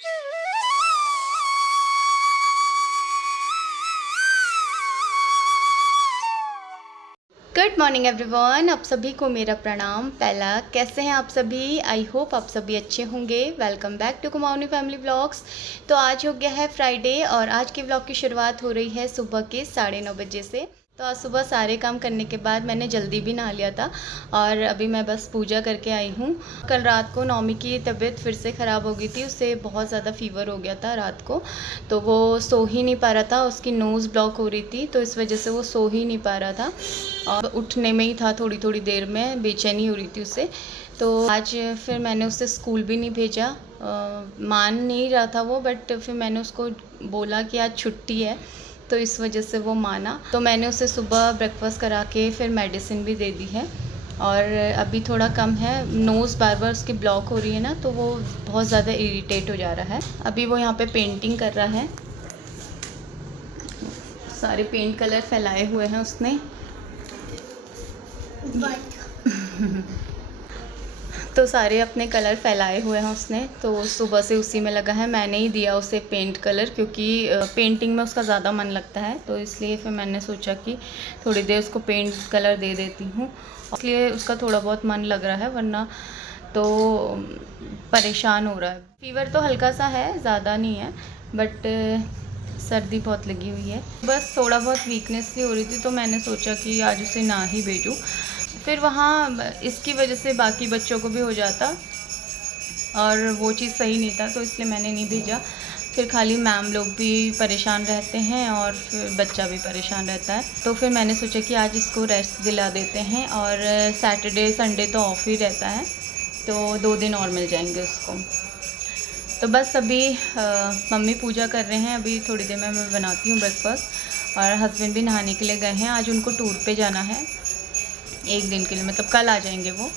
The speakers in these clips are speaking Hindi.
गुड मॉर्निंग एवरीवन, आप सभी को मेरा प्रणाम। पहला, कैसे हैं आप सभी? आई होप आप सभी अच्छे होंगे। Welcome back to Kumaoni family vlogs. तो आज हो गया है फ्राइडे और आज के व्लॉग की शुरुआत हो रही है सुबह के 9:30 बजे से। तो आज सुबह सारे काम करने के बाद मैंने जल्दी भी नहा लिया था और अभी मैं बस पूजा करके आई हूँ। कल रात को नौमी की तबीयत फिर से ख़राब हो गई थी, उससे बहुत ज़्यादा फ़ीवर हो गया था रात को, तो वो सो ही नहीं पा रहा था, उसकी नोज़ ब्लॉक हो रही थी, तो इस वजह से वो सो ही नहीं पा रहा था और उठने में ही था, थोड़ी थोड़ी देर में बेचैनी हो रही थी उससे। तो आज फिर मैंने उसे स्कूल भी नहीं भेजा, मान नहीं रहा था वो, बट फिर मैंने उसको बोला कि आज छुट्टी है, तो इस वजह से वो माना। तो मैंने उसे सुबह ब्रेकफास्ट करा के फिर मेडिसिन भी दे दी है और अभी थोड़ा कम है, नोज़ बार बार उसकी ब्लॉक हो रही है ना, तो वो बहुत ज़्यादा इरिटेट हो जा रहा है। अभी वो यहाँ पे पेंटिंग कर रहा है, सारे पेंट कलर फैलाए हुए हैं उसने। तो सारे अपने कलर फैलाए हुए हैं उसने, तो सुबह से उसी में लगा है। मैंने ही दिया उसे पेंट कलर, क्योंकि पेंटिंग में उसका ज़्यादा मन लगता है, तो इसलिए फिर मैंने सोचा कि थोड़ी देर उसको पेंट कलर दे देती हूँ, इसलिए उसका थोड़ा बहुत मन लग रहा है, वरना तो परेशान हो रहा है। फीवर तो हल्का सा है, ज़्यादा नहीं है, बट सर्दी बहुत लगी हुई है। बस थोड़ा बहुत वीकनेस सी हो रही थी, तो मैंने सोचा कि आज उसे ना ही भेजूँ। फिर वहाँ इसकी वजह से बाकी बच्चों को भी हो जाता और वो चीज़ सही नहीं था, तो इसलिए मैंने नहीं भेजा। फिर खाली मैम लोग भी परेशान रहते हैं और फिर बच्चा भी परेशान रहता है, तो फिर मैंने सोचा कि आज इसको रेस्ट दिला देते हैं। और सैटरडे संडे तो ऑफ ही रहता है, तो 2 दिन और मिल जाएंगे उसको। तो बस अभी मम्मी पूजा कर रहे हैं, अभी थोड़ी देर में मैं बनाती हूँ ब्रेकफास्ट, और हस्बैंड भी नहाने के लिए गए हैं। आज उनको टूर पे जाना है 1 दिन के लिए, मतलब कल आ जाएंगे वो,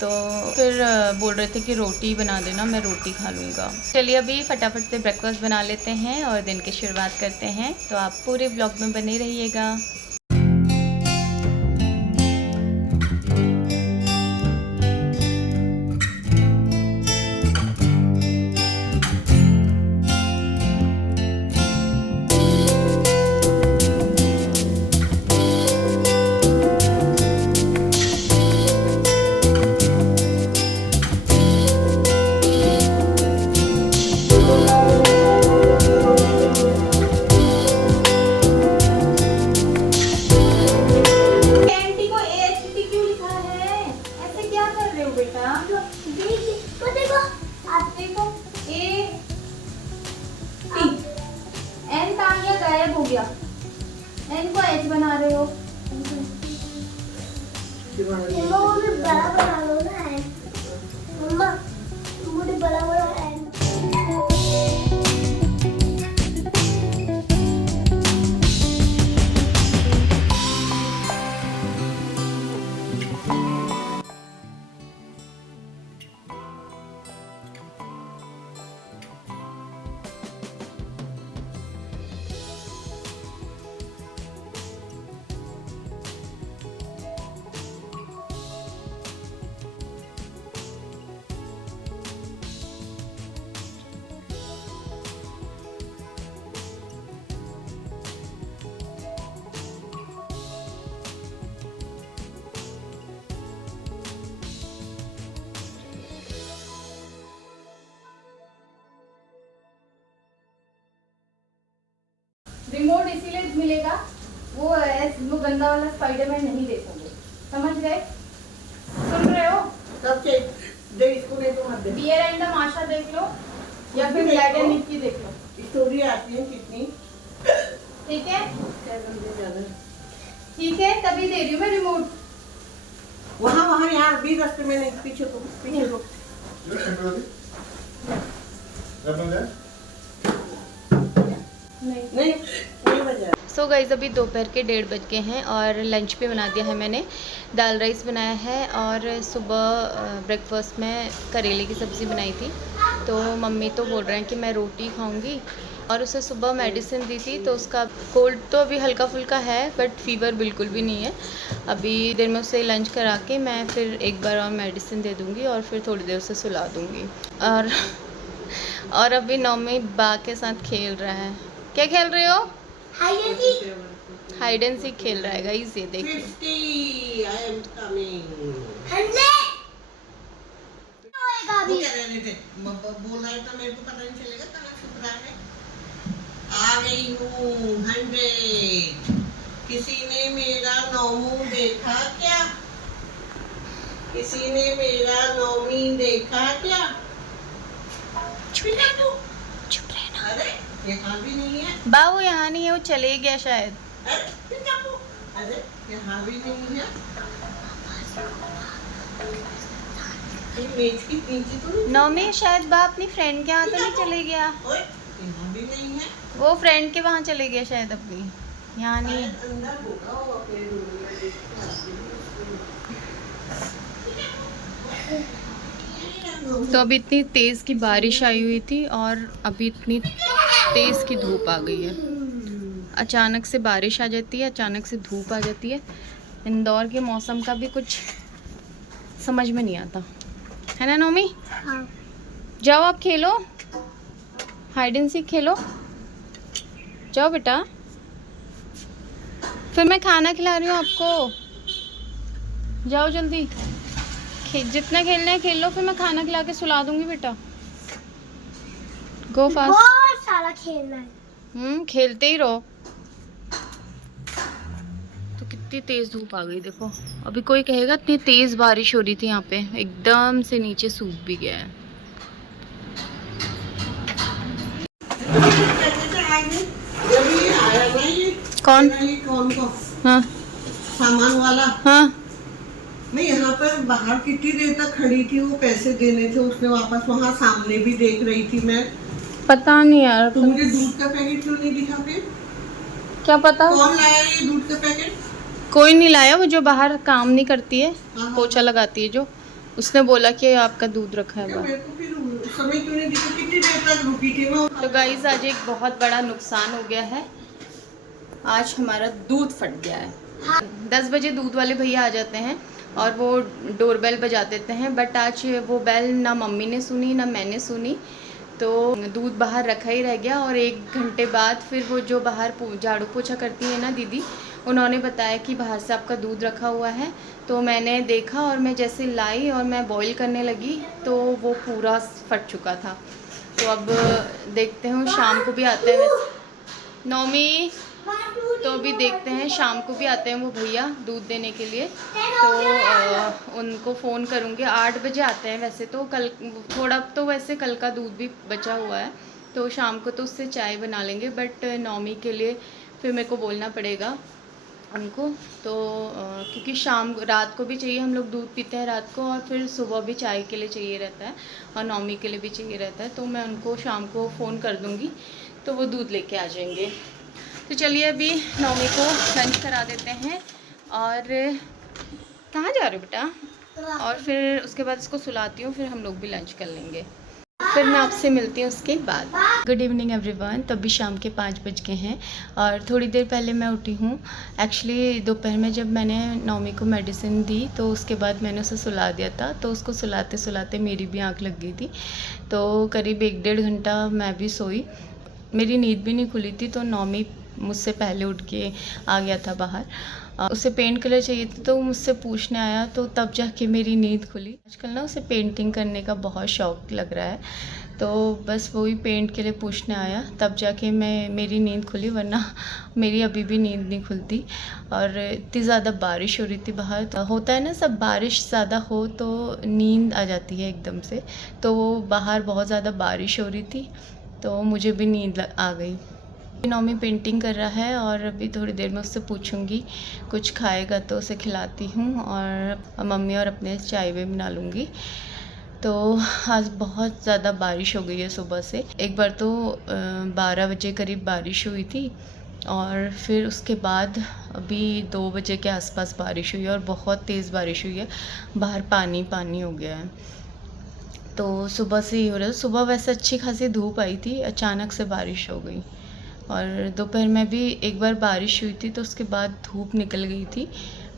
तो फिर बोल रहे थे कि रोटी बना देना, मैं रोटी खा लूँगा। चलिए अभी फटाफट से ब्रेकफास्ट बना लेते हैं और दिन की शुरुआत करते हैं, तो आप पूरे ब्लॉग में बने रहिएगा। गायब हो गया, इनको एच बना रहे हो। बड़ा बना लो ना, मम्मा मुझे बड़ा बड़ा है। रिमोट इसीलिए मिलेगा, वो गंदा वाला स्पाइडरमैन नहीं देखोगे, समझ गए? सुन रहे हो? दे इसको, नहीं तो मत दे। बियर एंड द माशा देख लो या फिर ब्लैक एंड निक्की देख लो, स्टोरी आती है कितनी, ठीक है? ज्यादा ठीक है, तभी दे रही हूँ मैं रिमोट। वहाँ वहाँ यहाँ भी रास्ते में नहीं, पीछे को पीछे को। नहीं नहीं बजा। सो गाइस अभी दोपहर के 1:30 बज गए हैं और लंच भी बना दिया है मैंने। दाल राइस बनाया है और सुबह ब्रेकफास्ट में करेले की सब्ज़ी बनाई थी। तो मम्मी तो बोल रहे हैं कि मैं रोटी खाऊंगी, और उसे सुबह मेडिसिन दी थी, तो उसका कोल्ड तो अभी हल्का फुल्का है, बट फीवर बिल्कुल भी नहीं है। अभी देर में उसे लंच करा के मैं फिर एक बार और मेडिसिन दे दूँगी और फिर थोड़ी देर उसे सुला दूँगी। और अभी नौमी बा के साथ खेल रहा है। क्या खेल रहे हो? हाइड एंड सीक खेल रहा है गाइस, ये देखिए। 50 आई एम कमिंग। 100 होएगा वो अभी। क्या रह रहे थे? बोल रहा था मेरे को पता नहीं चलेगा कहाँ छुप रहा है। आ गई हूँ 100। किसी ने मेरा नौमू देखा क्या? किसी ने मेरा नौमी देखा क्या? चुप रहना। अरे यहाँ भी नहीं है। बा वो यहाँ नहीं है, वो चले गया शायद। अरे यहाँ भी नहीं है। ये मेज की नीचे तो नहीं? नौमी शायद बा अपनी फ्रेंड के यहाँ तो नहीं चले गया। ओए, यहाँ भी नहीं है। वो फ्रेंड के वहाँ चले गया शायद अपनी, यहाँ नहीं है। शायद अंदर होगा वो अपने रूम में देखते हैं। तो अभी इतनी तेज़ की बारिश आई हुई थी और अभी इतनी तेज़ की धूप आ गई है। अचानक से बारिश आ जाती है, अचानक से धूप आ जाती है। इंदौर के मौसम का भी कुछ समझ में नहीं आता है ना नौमी? हाँ। जाओ आप खेलो, हाइड एंड सीक खेलो, जाओ बेटा। फिर मैं खाना खिला रही हूँ आपको, जाओ जल्दी। जितना खेलना है खेल लो, फिर मैं खाना खिला के सुला दूंगी बेटा। गो फास्ट। बहुत सारा खेलना है। खेलते ही रहो। तो कितनी तेज धूप आ गई देखो। अभी कोई कहेगा इतनी तेज बारिश हो रही थी यहाँ पे, एकदम से नीचे सूख भी गया है। कौन? कौन को? हाँ सामान वाला। हाँ। मैं यहाँ पर बाहर कितनी देर तक खड़ी थी, वो पैसे देने थे उसने वापस, वहाँ सामने भी देख रही थी मैं। पता नहीं यार, तो मुझे दूध का पैकेट क्यों नहीं दिखा फिर? क्या पता। कौन लाया ये दूध का पैकेट? कोई नहीं लाया, वो जो बाहर काम नहीं करती है, हाँ। पोछा लगाती है जो, उसने बोला कि आपका दूध रखा है बाहर। मेरे को फिर उस समय क्यों नहीं दिखा? कितनी देर तक रुकी थी मैं? तो गाइस आज एक बहुत बड़ा नुकसान हो गया है। आज हमारा दूध फट गया है। 10 बजे दूध वाले भैया आ जाते हैं और वो डोरबेल बजा देते हैं, बट आज वो बेल ना मम्मी ने सुनी ना मैंने सुनी, तो दूध बाहर रखा ही रह गया। और 1 घंटे बाद फिर वो जो बाहर झाड़ू पोछा करती है ना दीदी, उन्होंने बताया कि बाहर से आपका दूध रखा हुआ है। तो मैंने देखा और मैं जैसे लाई और मैं बॉईल करने लगी तो वो पूरा फट चुका था। तो अब देखते हैं शाम को भी आते हैं वैसे नौमी, तो अभी देखते हैं शाम को भी आते हैं वो भैया दूध देने के लिए। तो उनको फ़ोन करूँगी। 8 बजे आते हैं वैसे तो। कल थोड़ा तो वैसे कल का दूध भी बचा हुआ है, तो शाम को तो उससे चाय बना लेंगे, बट नौमी के लिए फिर मेरे को बोलना पड़ेगा उनको। तो क्योंकि रात को भी चाहिए, हम लोग दूध पीते हैं रात को, और फिर सुबह भी चाय के लिए चाहिए रहता है और नौमी के लिए भी चाहिए रहता है। तो मैं उनको शाम को फ़ोन कर दूँगी तो वो दूध लेके आ जाएंगे। तो चलिए अभी नौमी को लंच करा देते हैं। और कहाँ जा रहे हो बेटा? और फिर उसके बाद इसको सुलाती हूँ, फिर हम लोग भी लंच कर लेंगे। फिर मैं आपसे मिलती हूँ उसके बाद। Good evening everyone. तो अभी शाम के 5 बज गए हैं और थोड़ी देर पहले मैं उठी हूँ। एक्चुअली दोपहर में जब मैंने नौमी को मेडिसिन दी तो उसके बाद मैंने उसे सुला दिया था, तो उसको सुलाते सुलाते मेरी भी आँख लग गई थी। तो करीब 1-1.5 घंटा मैं भी सोई, मेरी नींद भी नहीं खुली थी। तो नौमी मुझसे पहले उठ के आ गया था बाहर, उसे पेंट कलर चाहिए था तो मुझसे पूछने आया, तो तब जाके मेरी नींद खुली। आजकल ना उसे पेंटिंग करने का बहुत शौक़ लग रहा है, तो बस वही पेंट के लिए पूछने आया, तब जाके मेरी नींद खुली, वरना मेरी अभी भी नींद नहीं खुलती। और इतनी ज़्यादा बारिश हो रही थी बाहर, तो होता है ना सब, बारिश ज़्यादा हो तो नींद आ जाती है एकदम से। तो बाहर बहुत ज़्यादा बारिश हो रही थी तो मुझे भी नींद आ गई। नौमी पेंटिंग कर रहा है और अभी थोड़ी देर में उससे पूछूंगी, कुछ खाएगा तो उसे खिलाती हूँ और मम्मी और अपने चाय भी बना लूँगी। तो आज बहुत ज़्यादा बारिश हो गई है सुबह से। एक बार तो 12 बजे करीब बारिश हुई थी और फिर उसके बाद अभी 2 बजे के आसपास बारिश हुई और बहुत तेज़ बारिश हुई है, बाहर पानी पानी हो गया है। तो सुबह से ही हो रहा है। सुबह वैसे अच्छी खासी धूप आई थी, अचानक से बारिश हो गई। और दोपहर में भी एक बार बारिश हुई थी तो उसके बाद धूप निकल गई थी,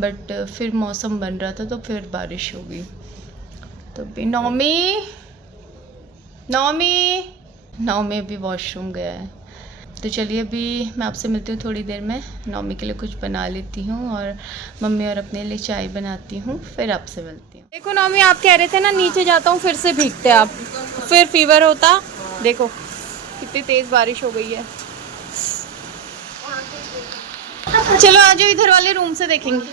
बट फिर मौसम बन रहा था तो फिर बारिश हो गई। तो भी नौमी नौमी अभी वॉशरूम गया है। तो चलिए अभी मैं आपसे मिलती हूँ थोड़ी देर में। नौमी के लिए कुछ बना लेती हूँ और मम्मी और अपने लिए चाय बनाती हूँ, फिर आपसे मिलती हूँ। देखो नौमी, आप कह रहे थे ना नीचे जाता हूँ फिर से भीगते आप, फिर फीवर होता। देखो कितनी तेज़ बारिश हो गई है। चलो आ जाओ, इधर वाले रूम से देखेंगे।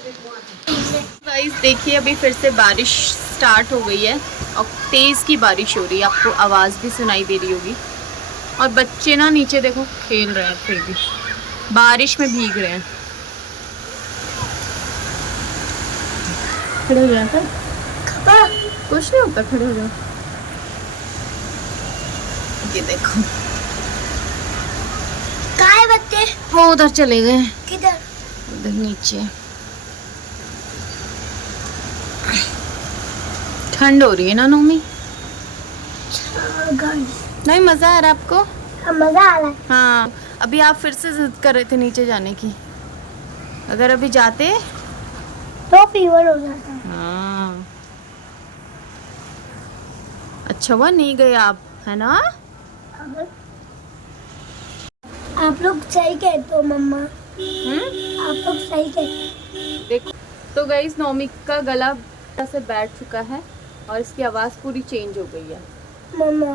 गाइस देखिए अभी फिर से बारिश स्टार्ट हो गई है और तेज़ की बारिश हो रही है, आपको आवाज़ भी सुनाई दे रही होगी। और बच्चे ना नीचे देखो खेल रहे हैं, फिर भी बारिश में भीग रहे हैं। खड़े हो जाए सर, कुछ नहीं होता, खड़े हो जाओ। ये देखो कहाँ है बच्चे? वो उधर चले गए, किधर? उधर नीचे। ठंड हो रही है ना नौमी? नहीं मज़ा आ रहा है आपको? हाँ, मजा आ रहा है। हाँ अभी आप फिर से जिद कर रहे थे नीचे जाने की, अगर अभी जाते तो फीवर हो जाता है। हाँ अच्छा हुआ नहीं गए आप, है ना? अगर आप लोग सही कहते हो मम्मा, आप लोग सही कहते हो। देखो तो गाइस नौमी का गला से बैठ चुका है और इसकी आवाज़ पूरी चेंज हो गई है। मम्मा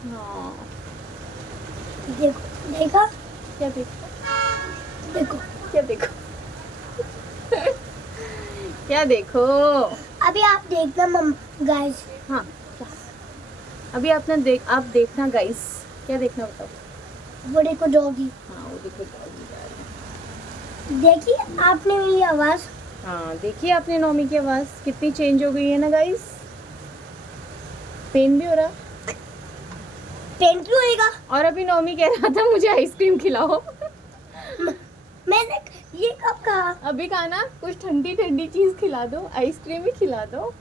हाँ देखो, देखा? क्या देखो, देखो क्या देखो क्या देखो? अभी आप देखना मम्मा गाइस। हाँ क्या? अभी आप देखना गाइस, क्या देखना बताओ? वो देखो डॉगी। हाँ वो देखो doggy जा रहा है। देखिए आपने मेरी आवाज। हाँ देखिए आपने नौमी की आवाज़ कितनी चेंज हो गई है ना गाइस। पेन भी हो रहा, पेन क्यों होएगा? और अभी नौमी कह रहा था मुझे आइसक्रीम खिलाओ। मैंने ये कब कहा? अभी कहा ना कुछ ठंडी ठंडी चीज खिला दो, आइसक्रीम ही खिला दो।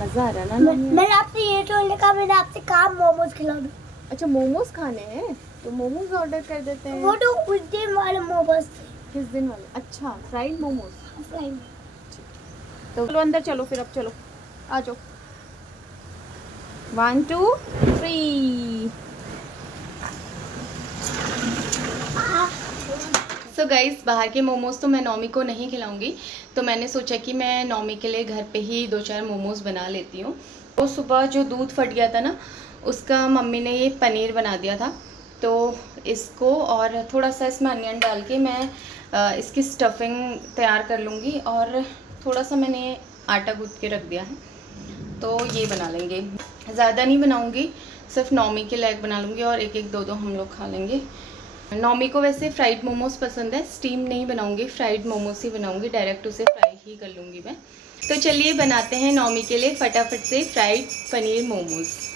मजा आ रहा है ना नौमी? मैंने आपसे ये तो नहीं कहा, मैंने आपसे कहा मोमोज खिला दो। अच्छा मोमोज खाने हैं तो मोमोज ऑर्डर कर देते हैं। वो तो उस दिन वाले मोमोज थे। किस दिन वाले? अच्छा फ्राइड मोमोज। फ्राइड। तो चलो अंदर चलो, फिर अब चलो आ जाओ। 1 2 3। सो गाइस बाहर के मोमोज़ तो मैं नौमी को नहीं खिलाऊंगी, तो मैंने सोचा कि मैं नौमी के लिए घर पे ही 2-4 मोमोज़ बना लेती हूँ। तो सुबह जो दूध फट गया था ना, उसका मम्मी ने ये पनीर बना दिया था, तो इसको और थोड़ा सा इसमें अनियन डाल के मैं इसकी स्टफिंग तैयार कर लूँगी। और थोड़ा सा मैंने आटा गूँथ के रख दिया है, तो ये बना लेंगे। ज़्यादा नहीं बनाऊँगी, सिर्फ नौमी के लेग बना लूँगी और एक एक दो दो हम लोग खा लेंगे। नौमी को वैसे फ्राइड मोमोज़ पसंद है, स्टीम नहीं बनाऊँगी, फ्राइड मोमोज़ ही बनाऊँगी, डायरेक्ट उसे फ्राई ही कर लूँगी मैं। तो चलिए बनाते हैं नौमी के लिए फटाफट से फ्राइड पनीर मोमोज़।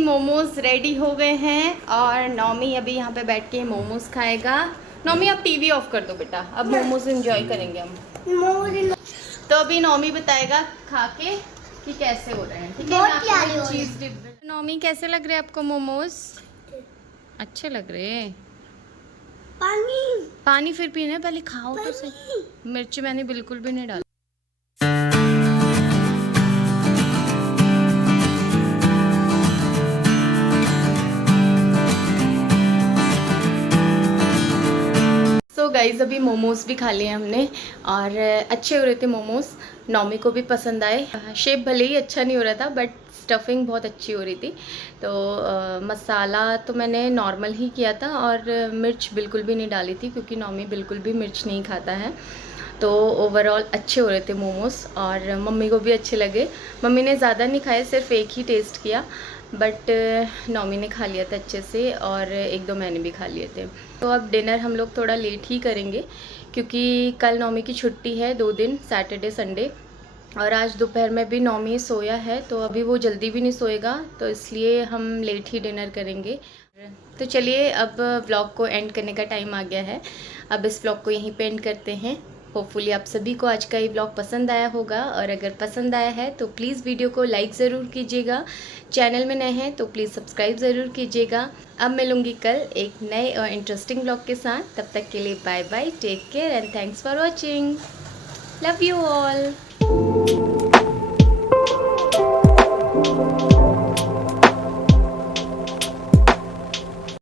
मोमोज रेडी हो गए हैं और नौमी अभी यहाँ पे बैठ के मोमोज खाएगा। नौमी आप टीवी ऑफ कर दो बेटा, अब मोमोज एंजॉय करेंगे हम। तो अभी नौमी बताएगा खा के कि कैसे हो रहे हैं, ठीक है? बहुत प्यारे हो रहे चीज डिप। नौमी कैसे लग रहे हैं आपको मोमोज? अच्छे लग रहे हैं। पानी पानी फिर पीना है, पहले खाओ तो सही। मिर्ची मैंने बिल्कुल भी नहीं डाली। सो गाइज अभी मोमोज भी खा लिए हमने और अच्छे हो रहे थे मोमोज, नौमी को भी पसंद आए। शेप भले ही अच्छा नहीं हो रहा था बट स्टफिंग बहुत अच्छी हो रही थी। तो मसाला तो मैंने नॉर्मल ही किया था और मिर्च बिल्कुल भी नहीं डाली थी क्योंकि नौमी बिल्कुल भी मिर्च नहीं खाता है। तो ओवरऑल अच्छे हो रहे थे मोमोज और मम्मी को भी अच्छे लगे। मम्मी ने ज़्यादा नहीं खाए, सिर्फ एक ही टेस्ट किया, बट नौमी ने खा लिया था अच्छे से और एक दो मैंने भी खा लिए थे। तो अब डिनर हम लोग थोड़ा लेट ही करेंगे क्योंकि कल नौमी की छुट्टी है 2 दिन, सैटरडे संडे, और आज दोपहर में भी नौमी सोया है तो अभी वो जल्दी भी नहीं सोएगा, तो इसलिए हम लेट ही डिनर करेंगे। तो चलिए अब व्लॉग को एंड करने का टाइम आ गया है। अब इस व्लॉग को यहीं पे एंड करते हैं। होपफुली आप सभी को आज का ये व्लॉग पसंद आया होगा और अगर पसंद आया है तो प्लीज़ वीडियो को लाइक ज़रूर कीजिएगा। चैनल में नए हैं तो प्लीज़ सब्सक्राइब ज़रूर कीजिएगा। अब मिलूँगी कल एक नए और इंटरेस्टिंग व्लॉग के साथ। तब तक के लिए bye bye, take care and thanks for watching. Love you all.